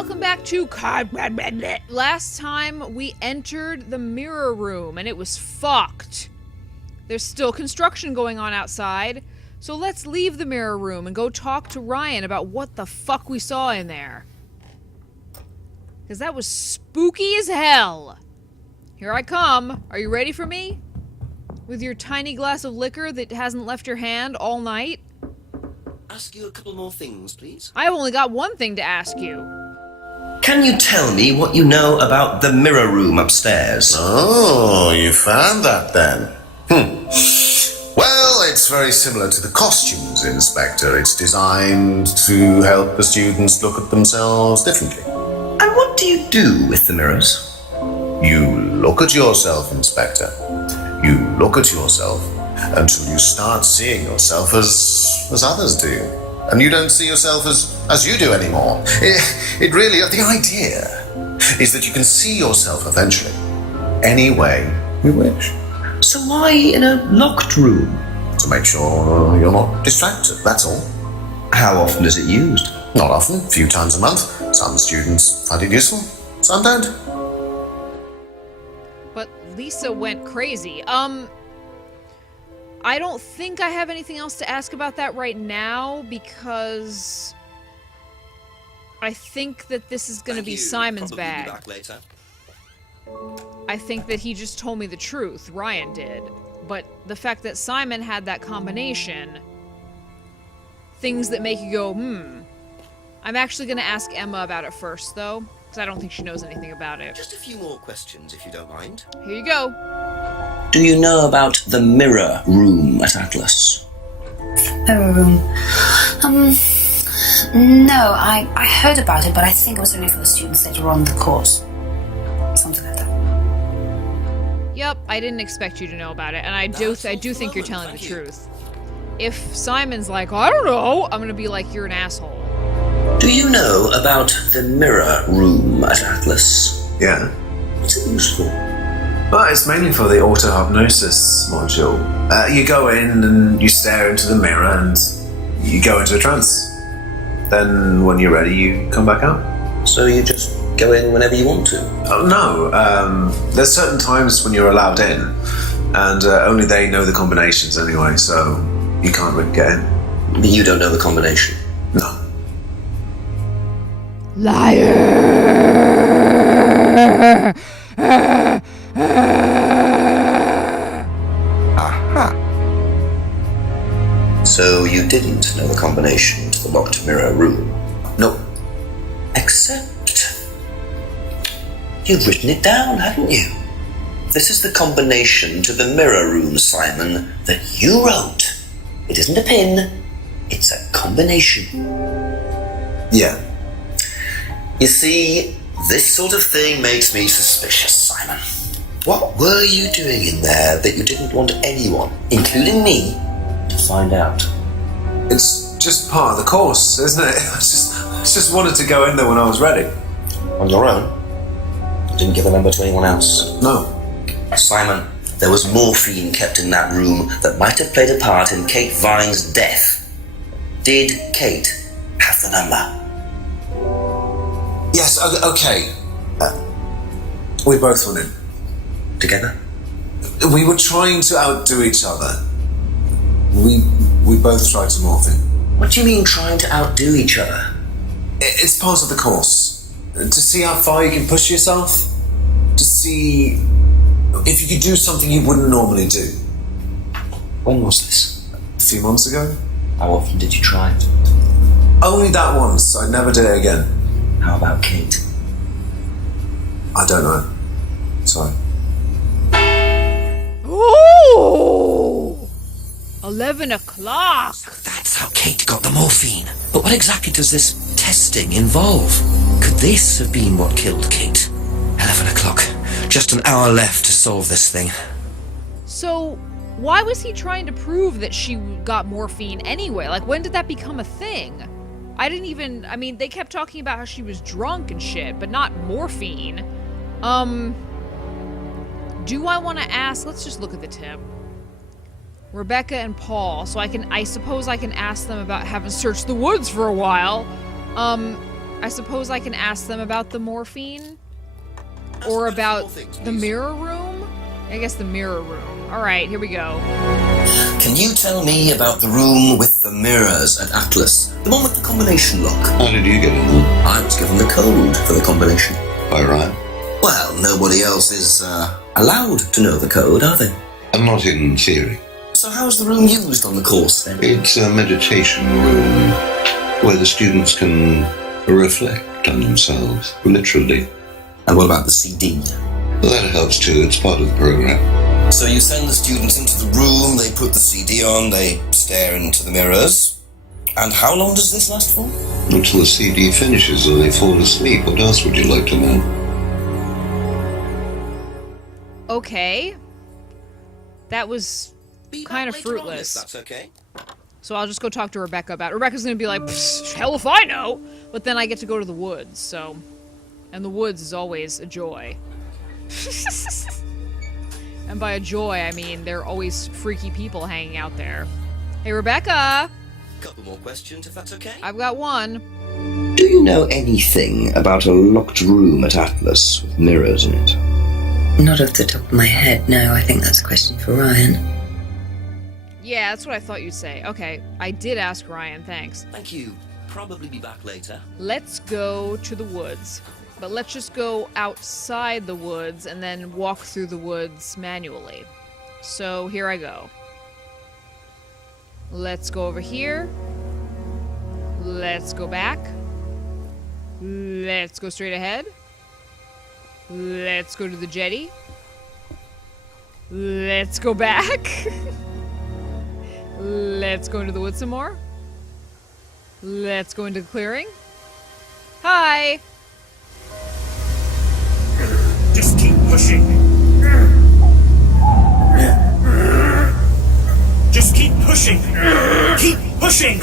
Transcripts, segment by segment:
welcome back to Last time we entered the mirror room and it was fucked. There's still construction going on outside, so let's leave the mirror room and go talk to Ryan about what the fuck we saw in there. Because that was spooky as hell. Here I come. Are you ready for me? With your tiny glass of liquor that hasn't left your hand all night? Ask you a couple more things, please. I've only got one thing to ask you. Can you tell me what you know about the mirror room upstairs? Oh, you found that then? Well, it's very similar to the costumes inspector. It's designed to help the students look at themselves differently. And what do you do with the mirrors? You look at yourself, Inspector. You look at yourself until you start seeing yourself as others do. And you don't see yourself as you do anymore. It really, the idea is that you can see yourself eventually, any way you wish. So why in a locked room? To make sure you're not distracted, that's all. How often is it used? Not often, a few times a month. Some students find it useful, some don't. But Lisa went crazy. I don't think I have anything else to ask about that right now, because I think that this is going to be Simon's bag. Be back later. I think that he just told me the truth. Ryan did. But the fact that Simon had that combination, things that make you go, I'm actually going to ask Emma about it first, though, because I don't think she knows anything about it. Just a few more questions, if you don't mind. Here you go. Do you know about the mirror room at Atlas? Mirror room? No, I heard about it, but I think it was only for the students later on in the course. Something like that. Yep, I didn't expect you to know about it, and I do think you're telling the truth. If Simon's like, I don't know, I'm gonna be like, you're an asshole. Do you know about the mirror room at Atlas? Yeah. What's it used for? Well, it's mainly for the auto-hypnosis module. You go in and you stare into the mirror and you go into a trance. Then when you're ready, you come back out. So you just go in whenever you want to? Oh, no. There's certain times when you're allowed in, and only they know the combinations anyway, so you can't really get in. But you don't know the combination? No. Liar! Aha. So you didn't know the combination to the locked mirror room? Nope. Except you've written it down, haven't you? This is the combination to the mirror room, Simon, that you wrote. It isn't a pin, it's a combination. Yeah. You see, this sort of thing makes me suspicious, Simon. What were you doing in there that you didn't want anyone, including me, to find out? It's just part of the course, isn't it? I just wanted to go in there when I was ready. On your own? You didn't give the number to anyone else? No. Simon, there was morphine kept in that room that might have played a part in Kate Vine's death. Did Kate have the number? Yes, okay. We both went in. Together? We were trying to outdo each other. We both tried to morph in. What do you mean trying to outdo each other? It's part of the course. To see how far you can push yourself. To see if you could do something you wouldn't normally do. When was this? A few months ago. How often did you try it? Only that once. I never did it again. How about Kate? I don't know. Sorry. Ooh! 11 o'clock! That's how Kate got the morphine. But what exactly does this testing involve? Could this have been what killed Kate? 11 o'clock. Just an hour left to solve this thing. So, why was he trying to prove that she got morphine anyway? Like, when did that become a thing? They kept talking about how she was drunk and shit, but not morphine. Do I want to ask, let's just look at the tip. Rebecca and Paul, so I suppose I can ask them about having searched the woods for a while. I suppose I can ask them about the morphine? Or about the mirror room? I guess the mirror room. Alright, here we go. Can you tell me about the room with the mirrors at Atlas? The one with the combination lock? How did you get in there? I was given the code for the combination. By Ryan? Well, nobody else is allowed to know the code, are they? And not in theory. So how's the room used on the course, then? It's a meditation room where the students can reflect on themselves, literally. And what about the CD? Well, that helps too. It's part of the program. So you send the students into the room, they put the CD on, they stare into the mirrors. And how long does this last for? Until the CD finishes or they fall asleep. What else would you like to know? Okay. That was kind of fruitless. That's okay. So I'll just go talk to Rebecca about it. Rebecca's gonna be like, hell if I know! But then I get to go to the woods, so... And the woods is always a joy. And by a joy, I mean there are always freaky people hanging out there. Hey, Rebecca! Couple more questions, if that's okay. I've got one. Do you know anything about a locked room at Atlas with mirrors in it? Not off the top of my head, no. I think that's a question for Ryan. Yeah, that's what I thought you'd say. Okay, I did ask Ryan, thanks. Thank you. Probably be back later. Let's go to the woods. But let's just go outside the woods and then walk through the woods manually. So here I go. Let's go over here. Let's go back. Let's go straight ahead. Let's go to the jetty. Let's go back. Let's go into the woods some more. Let's go into the clearing. Hi! Just keep pushing. Just keep pushing. Keep pushing.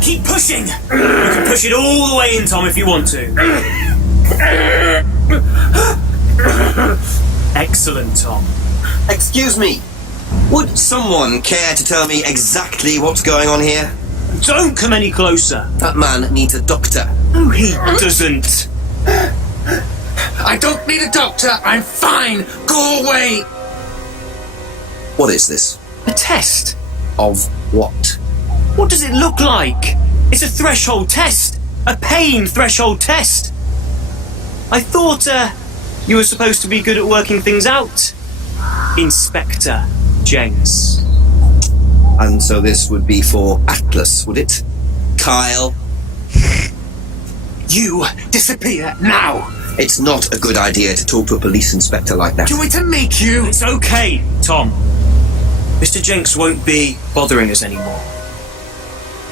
Keep pushing. You can push it all the way in, Tom, if you want to. Excellent, Tom. Excuse me. Would someone care to tell me exactly what's going on here? Don't come any closer. That man needs a doctor. No, he doesn't. I don't need a doctor. I'm fine. Go away. What is this? A test. Of what? What does it look like? It's a threshold test. A pain threshold test. I thought, you were supposed to be good at working things out. Inspector Jenks. And so this would be for Atlas, would it? Kyle? You disappear now. It's not a good idea to talk to a police inspector like that. Do you want me to make you? It's okay, Tom. Mr. Jenks won't be bothering us anymore.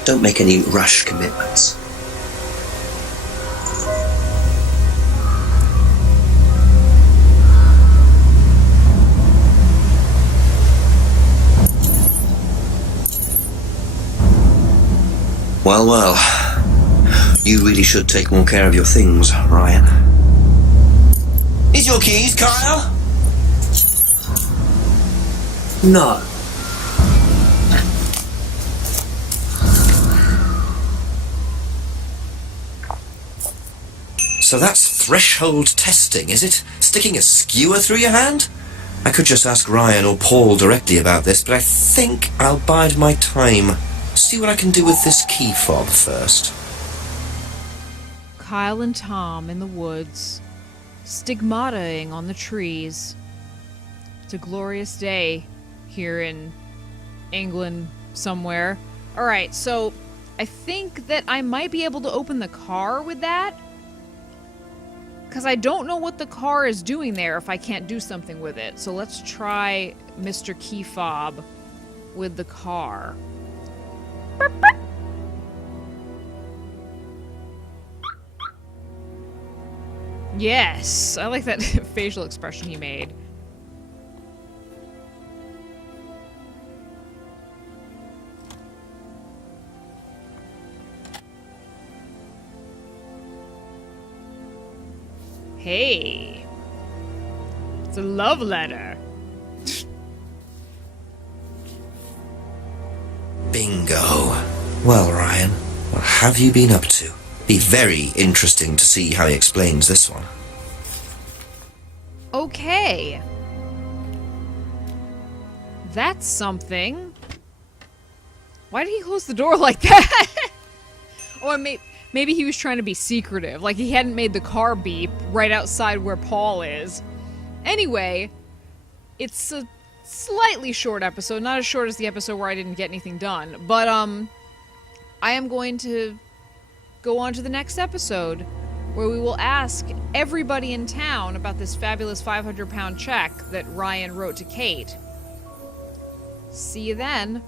Don't make any rash commitments. Well, well. You really should take more care of your things, Ryan. Is your keys, Kyle? No. So that's threshold testing, is it? Sticking a skewer through your hand? I could just ask Ryan or Paul directly about this, but I think I'll bide my time. See what I can do with this key fob first. Kyle and Tom in the woods, stigmataing on the trees. It's a glorious day here in England somewhere. Alright, so I think that I might be able to open the car with that. Because I don't know what the car is doing there if I can't do something with it. So let's try Mr. Key Fob with the car. Yes, I like that facial expression he made. Hey, it's a love letter. Bingo. Well, Ryan, what have you been up to? Be very interesting to see how he explains this one. Okay. That's something. Why did he close the door like that? Or maybe he was trying to be secretive. Like he hadn't made the car beep right outside where Paul is. Anyway, it's a slightly short episode. Not as short as the episode where I didn't get anything done. But, I am going to go on to the next episode, where we will ask everybody in town about this fabulous 500-pound check that Ryan wrote to Kate. See you then.